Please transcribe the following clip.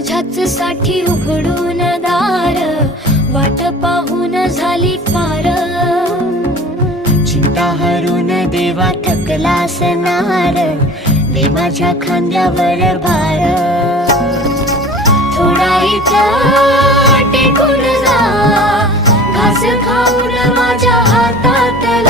तुझ्याच साठी उघडून दार, वाट पाहून झाली पार. चिंता हरून देवा थकला असणार, दे माझ्या खांद्यावर भार. थोडा इथं टेकून जा, घास खाऊन माझ्या हातातला